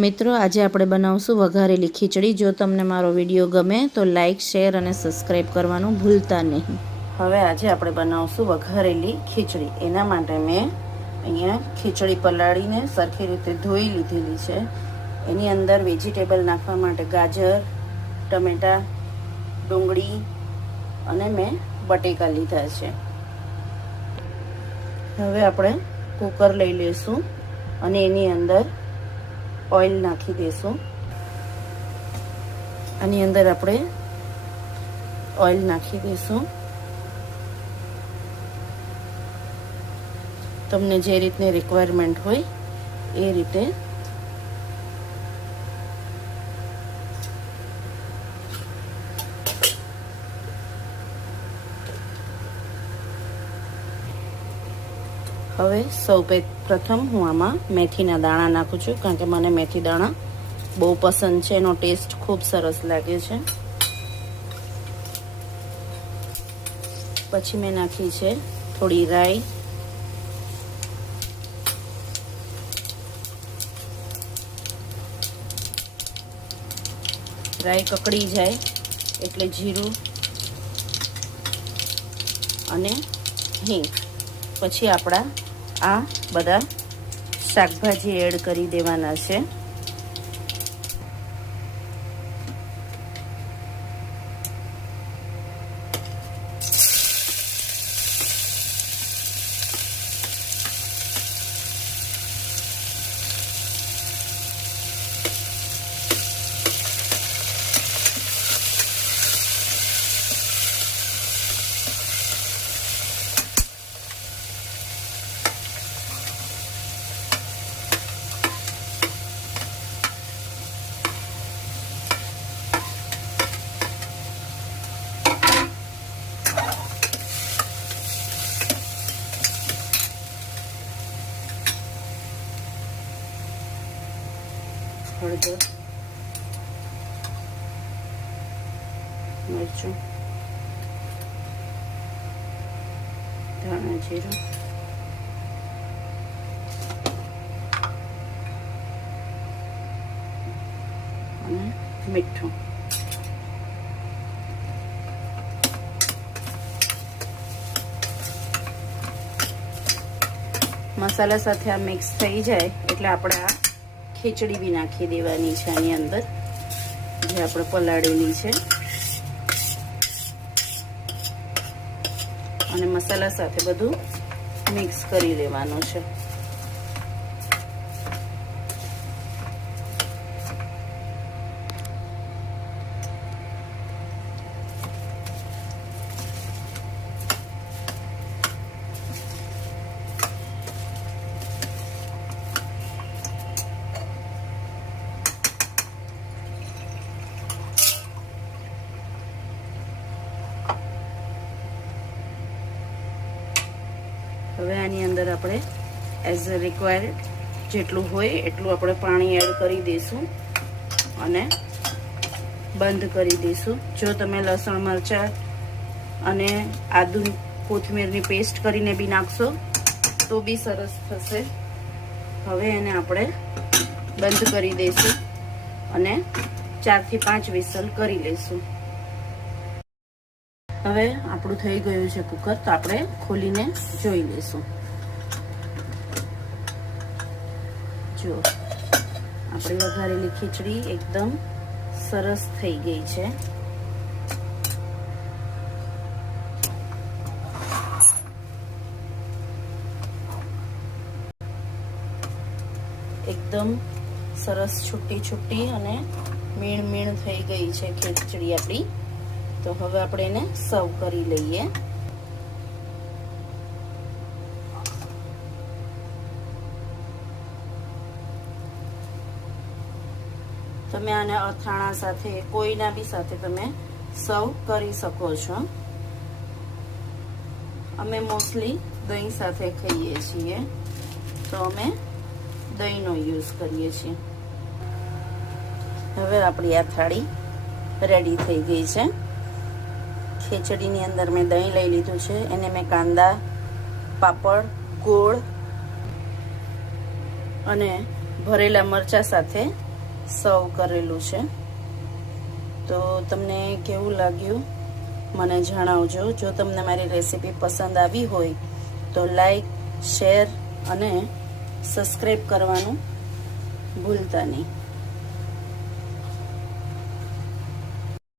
મિત્રો, આજે આપણે બનાવશું વઘારેલી ખીચડી। જો તમને મારો વિડીયો ગમે તો લાઇક, શેર અને સબસ્ક્રાઈબ કરવાનું ભૂલતા નહીં। હવે આજે આપણે બનાવશું વઘારેલી ખીચડી। એના માટે મેં અહીંયા ખીચડી પલાળીને સરખી રીતે ધોઈ લીધેલી છે। એની અંદર વેજીટેબલ નાખવા માટે ગાજર, ટમેટા, ડુંગળી અને મેં બટેકા લીધા છે। હવે આપણે કુકર લઈ લઈશું અને એની અંદર ઓઇલ નાખી દઈશું। આની અંદર આપણે ઓઇલ નાખી દઈશું। તમને જે રીતની રિક્વાયરમેન્ટ હોય એ રીતે હવે પ્રથમ હું આમાં મેથીના દાણા નાખું છું, કારણ કે મને મેથી દાણા બહુ પસંદ છે। એનો ટેસ્ટ ખૂબ સરસ લાગે છે। પછી મેં નાખી છે થોડી રાઈ, રાઈ કકડી જાય એટલે જીરું અને હિંગ। પછી આપણા આ બધા શાકભાજી એડ કરી દેવાના છે। હળદર, મરચું, ધાણા જીરું અને મીઠું। મસાલા સાથે આ મિક્સ થઈ જાય એટલે આપણે આ ખીચડી બી નાખી દેવાની છે આની અંદર, જે આપણે પલાળેલી છે, અને મસાલા સાથે બધું મિક્સ કરી લેવાનું છે। હવે આની અંદર આપણે એઝ અ રિક્વાયર્ડ જેટલું હોય એટલું આપણે પાણી એડ કરી દઈશું અને બંધ કરી દઈશું। જો તમે લસણ, મરચાં અને આદુ, કોથમીરની પેસ્ટ કરીને બી નાખશો તો બી સરસ થશે। હવે એને આપણે બંધ કરી દઈશું અને 4 થી 5 વિસલ કરી લઈશું। હવે આપણું થઈ ગયું છે કુકર, તો આપણે ખોલીને જોઈ લઈશું। જો આપણી વઘારેલી ખીચડી એકદમ સરસ થઈ ગઈ છે। એકદમ સરસ છૂટી છૂટી અને મીણ મીણ થઈ ગઈ છે ખીચડી આપણી। તો હવે આપણે એને સર્વ કરી લઈએ। તમે આને અથાણા સાથે, કોઈના બી સાથે તમે સર્વ કરી શકો છો। અમે મોસ્ટલી દહીં સાથે ખાઈએ છીએ, તો અમે દહીંનો યુઝ કરીએ છીએ। હવે આપણી આ થાળી રેડી થઈ ગઈ છે। ખીચડીની અંદર મેં દહીં લઈ લીધું છે, એને મેં કાંદા, પાપડ, ગોળ અને ભરેલા મરચાં સાથે સર્વ કરેલું છે. તો તમને કેવું લાગ્યું મને જણાવજો. જો તમને મારી રેસીપી પસંદ આવી હોય તો લાઈક, શેર અને સબસ્ક્રાઈબ કરવાનું ભૂલતા નહીં.